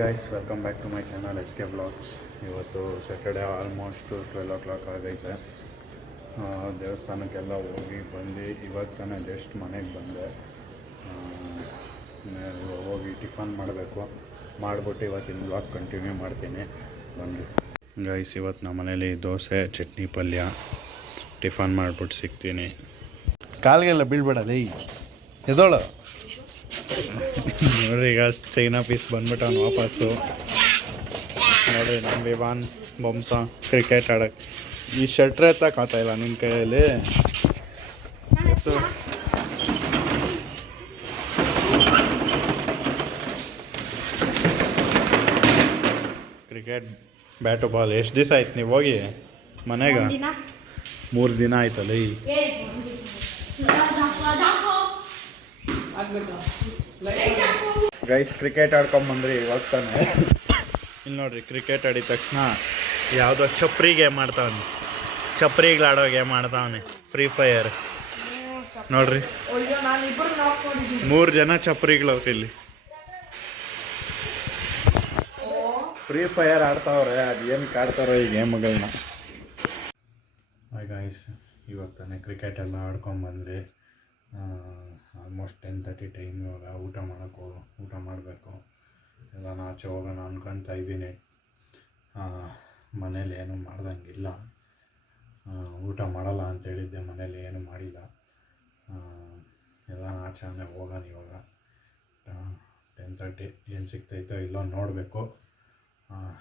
Guys, welcome back to my channel H K blogs. ಇವತ್ತು Saturday almost 12 o'clock ಆಗೈತೆ. ದೇವಸ್ಥಾನಕ್ಕೆಲ್ಲ ಹೋಗಿ ಬಂದು ಇವಾಗ ತಾನೇ ಜಸ್ಟ್ ಮನೆಗೆ ಬಂದೆ. ಹೋಗಿ ಟಿಫನ್ ಮಾಡಬೇಕು. ಮಾಡಿಬಿಟ್ಟು ಇವತ್ತಿನ ಬ್ಲಾಗ್ ಕಂಟಿನ್ಯೂ ಮಾಡ್ತೀನಿ. ಬನ್ನಿ ಗೈಸ್, ಇವತ್ತು ನಮ್ಮ ಮನೇಲಿ ದೋಸೆ ಚಟ್ನಿ ಪಲ್ಯ ಟಿಫನ್ ಮಾಡಿಬಿಟ್ಟು ಸಿಗ್ತೀನಿ. ಕಾಲ್ಗೆಲ್ಲ ಬೀಳ್ಬೇಡಲ್ಲ ಎದೋಳು ನೋಡ್ರಿ, ಈಗ ಚೈನಾ ಪೀಸ್ ಬಂದ್ಬಿಟ್ಟು ಅವ್ನು ವಾಪಸ್ಸು. ನೋಡ್ರಿ, ನಮ್ಮ ವಿವಾನ್ ಬೊಂಸ ಕ್ರಿಕೆಟ್ ಆಡೋಕ್ಕೆ ಈ ಶಟ್ರ್ ಎತ್ತಕ್ಕಾಗ್ತಾ ಇಲ್ಲ ನಿಮ್ಮ ಕೈಯಲ್ಲಿ. ಕ್ರಿಕೆಟ್ ಬ್ಯಾಟು ಬಾಲ್ ಎಷ್ಟು ದಿವಸ ಆಯ್ತು ನೀವು ಹೋಗಿ ಮನೆಗೆ? 3 ದಿನ ಆಯ್ತಲ್ಲ. ಗೈಸ್, ಕ್ರಿಕೆಟ್ ಆಡ್ಕೊಂಬಂದ್ರಿ ಇವಾಗ ತಾನೆ. ಇಲ್ಲಿ ನೋಡ್ರಿ, ಕ್ರಿಕೆಟ್ ಆಡಿದ ತಕ್ಷಣ ಯಾವುದೋ ಚಪ್ರಿ ಗೇಮ್ ಆಡ್ತಾವನೆ. ಚಪ್ರಿಗಳು ಗೇಮ್ ಆಡ್ತಾವನೆ, ಫ್ರೀ ಫೈರ್. ನೋಡ್ರಿ, 3 ಜನ ಚಪ್ರಿಗಳವ್ರಿ ಇಲ್ಲಿ. ಫ್ರೀ ಫೈರ್ ಆಡ್ತಾವ್ರೆ. ಅದು ಏನಕ್ಕೆ ಆಡ್ತಾರೋ ಈ ಗೇಮ್ಗಳನ್ನ. ಗೈಸ್, ಇವಾಗ ತಾನೆ ಕ್ರಿಕೆಟ್ ಎಲ್ಲ ಆಡ್ಕೊಂಬಂದ್ರಿ. Almost 10:30 time. ಇವಾಗ ಊಟ ಮಾಡಬೇಕು. ಎಲ್ಲ ಆಚೆ ಹೋಗೋಣ ಅಂದ್ಕೊಳ್ತಾ ಇದ್ದೀನಿ. ಮನೇಲಿ ಏನೂ ಮಾಡ್ದಂಗಿಲ್ಲ. ಊಟ ಮಾಡಲ್ಲ ಅಂತೇಳಿದ್ದೆ, ಮನೇಲಿ ಏನೂ ಮಾಡಿಲ್ಲ. ಎಲ್ಲ ಆಚೆ ಹೋಗೋಣ ಇವಾಗ. 10:30 ಏನು ಸಿಗ್ತೈತೋ ಇಲ್ಲೋ ನೋಡಬೇಕು.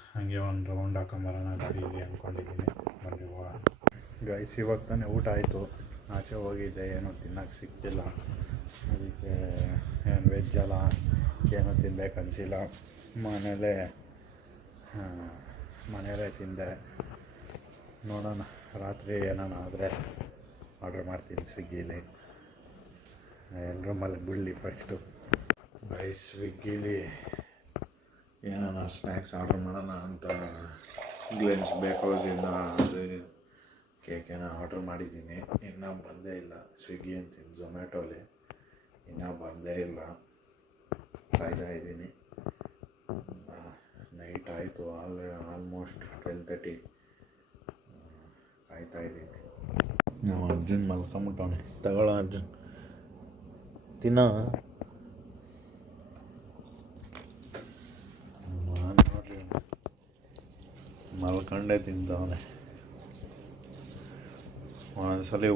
ಹಾಗೆ ಒಂದು ರೌಂಡ್ ಹಾಕೊಂಬರೋಣ ಗಾಡೀಲಿ ಅಂದ್ಕೊಂಡಿದ್ದೀನಿ. ಬನ್ನಿ ಹೋಗೋಣ. ಗೈಸ್, ಇವಾಗ ತಾನೇ ಊಟ ಆಯಿತು. ಆಚೆ ಹೋಗಿದ್ದೆ, ಏನೂ ತಿನ್ನೋಕ್ಕೆ ಸಿಕ್ತಿಲ್ಲ. ಅದಕ್ಕೆ ಏನು ವೆಜ್ ಅಲ್ಲ, ಏನೂ ತಿನ್ಬೇಕು ಅನಿಸಿಲ್ಲ. ಮನೇಲೇ ತಿಂದೆ. ನೋಡೋಣ, ರಾತ್ರಿ ಏನಾನ ಆದರೆ ಆರ್ಡ್ರ್ ಮಾಡ್ತೀನಿ ಸ್ವಿಗ್ಗೀಲಿ. ಎಲ್ಲರೂ ಮಲಗಿಬಿಡಲಿ ಫಸ್ಟು. ಗೈಸ್, ಸ್ವಿಗ್ಗೀಲಿ ಏನಾನ ಸ್ನ್ಯಾಕ್ಸ್ ಆರ್ಡ್ರ್ ಮಾಡೋಣ ಅಂತ ಗ್ಲೆನ್ಸ್ ಬೇಕೌಸಿಂದ ಅದು ಕೇಕೇನ ಆರ್ಡ್ರ್ ಮಾಡಿದ್ದೀನಿ. ಇನ್ನೂ ಬಂದೇ ಇಲ್ಲ. ಸ್ವಿಗ್ಗಿ ಅಂತೀನಿ, ಝೊಮ್ಯಾಟೋಲಿ ಇನ್ನೂ ಬಂದೇ ಇಲ್ಲ. ಕಾಯ್ತಾ ಇದ್ದೀನಿ. ನೈಟ್ ಆಯಿತು, ಆಲ್ಮೋಸ್ಟ್ 12:30. ಕಾಯ್ತಾ ಇದ್ದೀನಿ. ನಾವು ಅರ್ಜುನ್ ಮಲ್ಕೊಂಬಿಟ್ಟವನೆ. ತಗೊಳ್ಳೋ ಅರ್ಜುನ್, ತಿನ್ನೋ. ನಾನು ನೋಡ್ರಿ ಮಲ್ಕೊಂಡೇ ತಿಂತವನೆ. ಒಂದೊಂದ್ಸಲಿ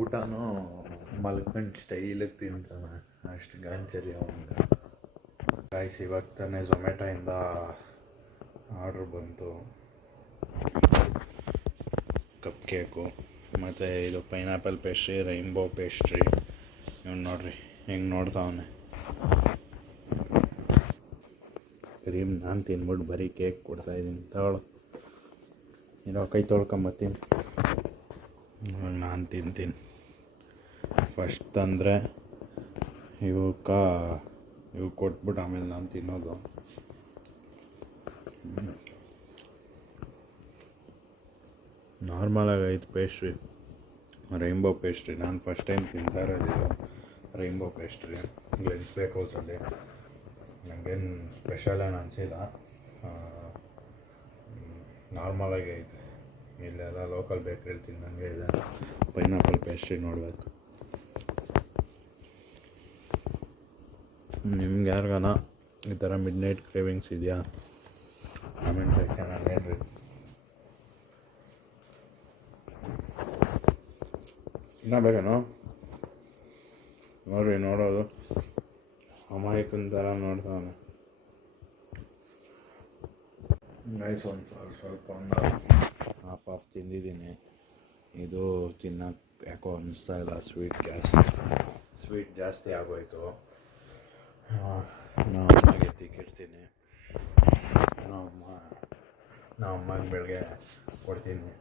ಊಟನೂ ಮಲ್ಕೊಂಡು ಸ್ಟೈಲಿಗೆ ತಿಂತಾನೆ. ಅಷ್ಟು ಗಾಂಚಲಿ ಅವನಿಗೆ. ಗೈಸ್, ಇವಾಗ ತಾನೇ ಝೊಮ್ಯಾಟೋಯಿಂದ ಆರ್ಡ್ರ್ ಬಂತು. ಕಪ್ ಕೇಕು ಮತ್ತು ಇದು ಪೈನಾಪಲ್ ಪೇಸ್ಟ್ರಿ, ರೈನ್ಬೋ ಪೇಸ್ಟ್ರಿ. ಇವ್ನು ನೋಡ್ರಿ ಹೆಂಗೆ ನೋಡ್ತಾವನೆ. ಕ್ರೀಮ್ ನಾನು ತಿನ್ಬಿಟ್ಟು ಬರೀ ಕೇಕ್ ಕೊಡ್ತಾಯಿದ್ದೀನಿ. ತಗೊಳ್ಳೋ, ಇರೋ ಕೈ ತೊಳ್ಕೊಂಬತ್ತೀನಿ. ನಾನು ತಿಂತೀನಿ ಫಸ್ಟ್. ತಂದರೆ ಇವು ಕೊಟ್ಬಿಟ್ಟು ಆಮೇಲೆ ನಾನು ತಿನ್ನೋದು. ನಾರ್ಮಲಾಗಿ ಐತೆ ಪೇಸ್ಟ್ರಿ, ರೈನ್ಬೋ ಪೇಸ್ಟ್ರಿ. ನಾನು ಫಸ್ಟ್ ಟೈಮ್ ತಿಂತಾ ಇರೋದು ರೈನ್ಬೋ ಪೇಸ್ಟ್ರಿ ಗ್ಲೆನ್ಸ್ ಬೇಕೌಸಲ್ಲಿ. ನನಗೇನು ಸ್ಪೆಷಲ್ ಏನು ಅನಿಸಿಲ್ಲ, ನಾರ್ಮಲಾಗಿ ಐತೆ. ಇಲ್ಲೆಲ್ಲ ಲೋಕಲ್ ಬೇಕ್ರಿಲಿ ತಿನ್ನಂಗೆ ಇದೆ. ಪೈನಾಪಲ್ ಪೇಸ್ಟ್ರಿ ನೋಡಬೇಕು. ನಿಮ್ಗೆ ಯಾರಿಗಾನ ಈ ಥರ ಮಿಡ್ ನೈಟ್ ಕ್ರೇವಿಂಗ್ಸ್ ಇದೆಯಾ? ಕಾಮೆಂಟ್ ಸೆಕ್ಷನಲ್ಲಿ ಹೇಳ್ರಿ. ಇನ್ನೂ ಬೇಕೇನೋ? ನೋಡ್ರಿ, ನೋಡೋದು ಅಮಾಯಕನ ಥರ ನೋಡ್ತಾವನೆ. ಗೈಸ್, ಸ್ವಲ್ಪ ಹಾಫ್ ತಿಂದಿದ್ದೀನಿ. ಇದು ತಿನ್ನೋಕ್ಕೆ ಯಾಕೋ ಅನ್ನಿಸ್ತಾ ಇಲ್ಲ. ಸ್ವೀಟ್ ಜಾಸ್ತಿ ಆಗೋಯ್ತು. ನಾವು ಅಮ್ಮಗೆ ತಿಕ್ಕಿಡ್ತೀನಿ. ನಾವು ಅಮ್ಮಗೆ ಬೆಳಗ್ಗೆ ಕೊಡ್ತೀನಿ.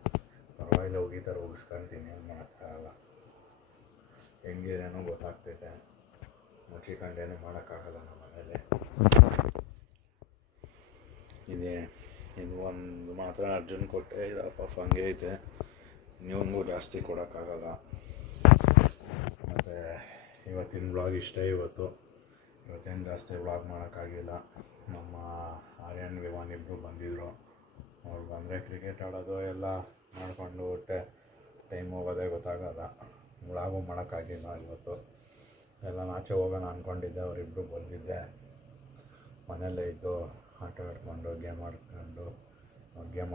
ಪರವಾಗಿಲ್ಲ, ಹೋಗಿತಾರೆ ಹೋಗಿಸ್ಕೊತೀನಿ. ಏನು ಮಾಡೋಕ್ಕಾಗಲ್ಲ. ಹೆಂಗಿರೇನೋ ಗೊತ್ತಾಗ್ತೈತೆ. ಮುಚ್ಚಿಕೊಂಡೇನು ಮಾಡೋಕ್ಕಾಗಲ್ಲ ನಮ್ಮ ಮನೇಲಿ. ಇದು ಒಂದು ಮಾತ್ರ ಅರ್ಜುನ್ ಕೊಟ್ಟೆ. ಇದು ಹಾಫ್ ಹಂಗೆ ಐತೆ. ನೀವನಿಗೂ ಜಾಸ್ತಿ ಕೊಡೋಕ್ಕಾಗಲ್ಲ. ಮತ್ತು ಇವತ್ತಿನ ಬ್ಲಾಗ್ ಇಷ್ಟೇ. ಇವತ್ತು ಇವತ್ತೇನು ಜಾಸ್ತಿ ವ್ಲಾಗ್ ಮಾಡೋಕ್ಕಾಗಿಲ್ಲ. ನಮ್ಮ ಆರ್ಯನ್ ವಿವಾನ್ ಇಬ್ಬರು ಬಂದಿದ್ದರು. ಅವ್ರು ಬಂದರೆ ಕ್ರಿಕೆಟ್ ಆಡೋದು ಎಲ್ಲ ಮಾಡಿಕೊಂಡು ಟೈಮ್ ಹೋಗೋದೇ ಗೊತ್ತಾಗಲ್ಲ. ವ್ಲಾಗು ಮಾಡೋಕ್ಕಾಗಿಲ್ಲ ಇವತ್ತು. ಎಲ್ಲ ಆಚೆ ಹೋಗೋಣ ಅಂದ್ಕೊಂಡಿದ್ದೆ, ಅವರಿಬ್ಬರು ಬಂದಿದ್ದೆ. ಮನೆಯಲ್ಲೇ ಇದ್ದು ಆಟ ಆಡ್ಕೊಂಡು ಗೇಮ್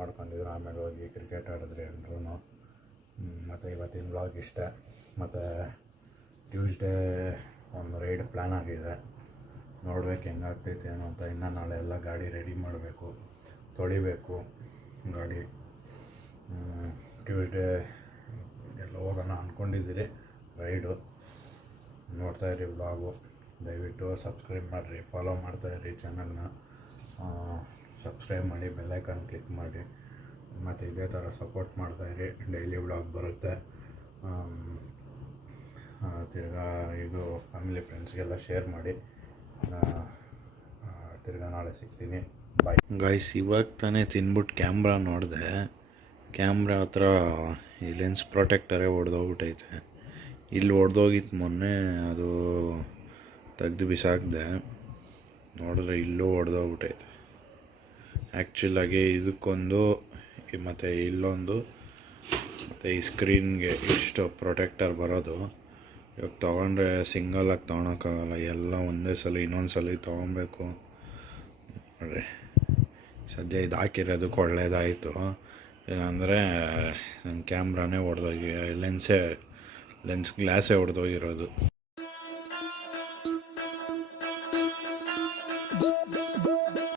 ಆಡ್ಕೊಂಡಿದ್ರು. ಆಮೇಲೆ ಹೋಗಿ ಕ್ರಿಕೆಟ್ ಆಡಿದ್ರು ಎಲ್ರೂ. ಮತ್ತು ಇವತ್ತಿನ ವ್ಲಾಗ್ ಇಷ್ಟೇ. ಮತ್ತು ಟ್ಯೂಸ್ಡೇ ಒಂದು ರೈಡ್ ಪ್ಲ್ಯಾನ್ ಆಗಿದೆ. ನೋಡ್ಬೇಕು ಹೆಂಗಾಗ್ತೈತೆ ಏನೋ ಅಂತ. ಇನ್ನು ನಾಳೆ ಎಲ್ಲ ಗಾಡಿ ರೆಡಿ ಮಾಡಬೇಕು, ತೊಳಿಬೇಕು ಗಾಡಿ. ಟ್ಯೂಸ್ಡೇ ಎಲ್ಲ ಹೋಗೋಣ ಅಂದ್ಕೊಂಡಿದ್ದೀರಿ ರೈಡು. ನೋಡ್ತಾಯಿರಿ ವ್ಲಾಗು. ದಯವಿಟ್ಟು ಸಬ್ಸ್ಕ್ರೈಬ್ ಮಾಡಿರಿ, ಫಾಲೋ ಮಾಡ್ತಾಯಿರಿ ಚಾನಲ್ನ. ಸಬ್ಸ್ಕ್ರೈಬ್ ಮಾಡಿ, ಬೆಲ್ಲೈಕನ್ ಕ್ಲಿಕ್ ಮಾಡಿ. ಮತ್ತು ಇದೇ ಥರ ಸಪೋರ್ಟ್ ಮಾಡ್ತಾಯಿರಿ. ಡೈಲಿ ವ್ಲಾಗ್ ಬರುತ್ತೆ. ತಿರ್ಗಾ ಇದು ಫ್ಯಾಮಿಲಿ ಫ್ರೆಂಡ್ಸ್ಗೆಲ್ಲ ಶೇರ್ ಮಾಡಿ. ತಿರ್ಗಾ ನಾಳೆ ಸಿಗ್ತೀನಿ. Bye guys. ಇವಾಗ ತಾನೇ ತಿನ್ಬಿಟ್ಟು ಕ್ಯಾಮ್ರಾ ನೋಡಿದೆ. ಕ್ಯಾಮ್ರಾ ಹತ್ರ ಈ ಲೆನ್ಸ್ ಪ್ರೊಟೆಕ್ಟರೇ ಒಡೆದೋಗ್ಬಿಟ್ಟೈತೆ. ಇಲ್ಲಿ ಒಡೆದೋಗಿತ್ತು ಮೊನ್ನೆ, ಅದು ತೆಗ್ದು ಬಿಸಾಕಿದೆ. ನೋಡಿದ್ರೆ ಇಲ್ಲೂ ಒಡೆದೋಗ್ಬಿಟ್ಟೈತೆ. ಆ್ಯಕ್ಚುಲಾಗಿ ಇದಕ್ಕೊಂದು ಮತ್ತು ಇಲ್ಲೊಂದು ಮತ್ತು ಈ ಸ್ಕ್ರೀನ್ಗೆ ಇಷ್ಟು ಪ್ರೊಟೆಕ್ಟರ್ ಬರೋದು. ಇವಾಗ ತೊಗೊಂಡ್ರೆ ಸಿಂಗಲಾಗಿ ತೊಗೊಳಕ್ಕಾಗಲ್ಲ, ಎಲ್ಲ ಒಂದೇ ಸಲ ಇನ್ನೊಂದು ಸಲ ತೊಗೊಬೇಕು. ನೋಡಿರಿ, ಸದ್ಯ ಇದು ಹಾಕಿರೋದಕ್ಕೆ ಒಳ್ಳೆಯದಾಯಿತು. ಇಲ್ಲಾಂದರೆ ನನ್ನ ಕ್ಯಾಮ್ರಾನೇ ಒಡೆದೋಗಿ ಲೆನ್ಸ್ ಗ್ಲಾಸೇ ಒಡೆದೋಗಿರೋದು.